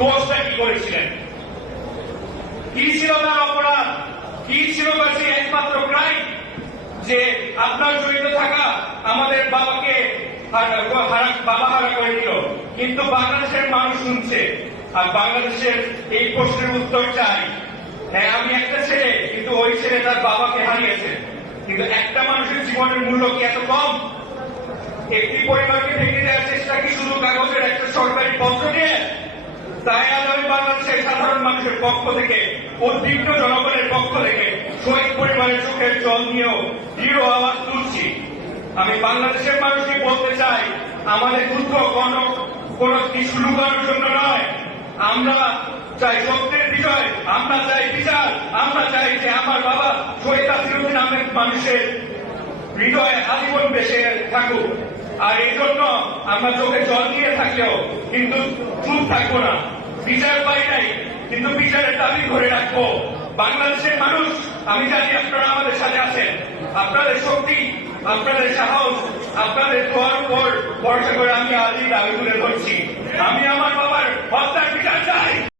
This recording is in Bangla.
দোষটা কি করেছিলেন, কি ছিল তার অপরাধ, কি ছিল তার সেই একমাত্র ক্রাইম যে আপনার জড়িত থাকা আমাদের বাবাকে বাবা হারা করে দিল। কিন্তু বাংলাদেশের মানুষ শুনছে, আর বাংলাদেশের এই প্রশ্নের উত্তর চাই। হ্যাঁ, আমি একটা ছেলে, কিন্তু ওই ছেলে তার বাবাকে হারিয়েছে। কিন্তু একটা মানুষের জীবনের মূল্য কি এত কম? একটি পরিবারকে ভেঙে দেওয়ার চেষ্টা কি শুধু কাগজের একটা সরকারি পত্র নিয়ে? তাই আজ আমি বাংলাদেশের সাধারণ মানুষের পক্ষ থেকে, উদ্বিগ্ন জনগণের পক্ষ থেকে শহীদ পরিবারের চোখের জল নিয়েও দৃঢ় আওয়াজ তুলছি। আমি বাংলাদেশের মানুষকে বলতে চাই, আমাদের যুদ্ধ কোন কিছু লুকানোর জন্য নয়। আমরা চাই সত্যের বিজয়, আমরা চাই বিচার, আমরা চাই যে আমার বাবা শহীদ আসিরুদ্দিন আহমেদ মানুষের হৃদয়ে আজীবন বেঁচে থাকুক। আর এই জন্য আমরা চোখে জল দিয়ে থাকলেও কিন্তু চুপ থাকবো না। বিচার পাই নাই, কিন্তু বিচারের দাবি ধরে রাখবো। বাংলাদেশের মানুষ, আমি জানি আপনারা আমাদের সাথে আছেন। আপনাদের শক্তি, আপনাদের সাহস, আপনাদের দোয়ার উপর ভরসা করে আমি আজই দাবি তুলে ধরছি। আমি আমার বাবার হত্যার বিচার চাই।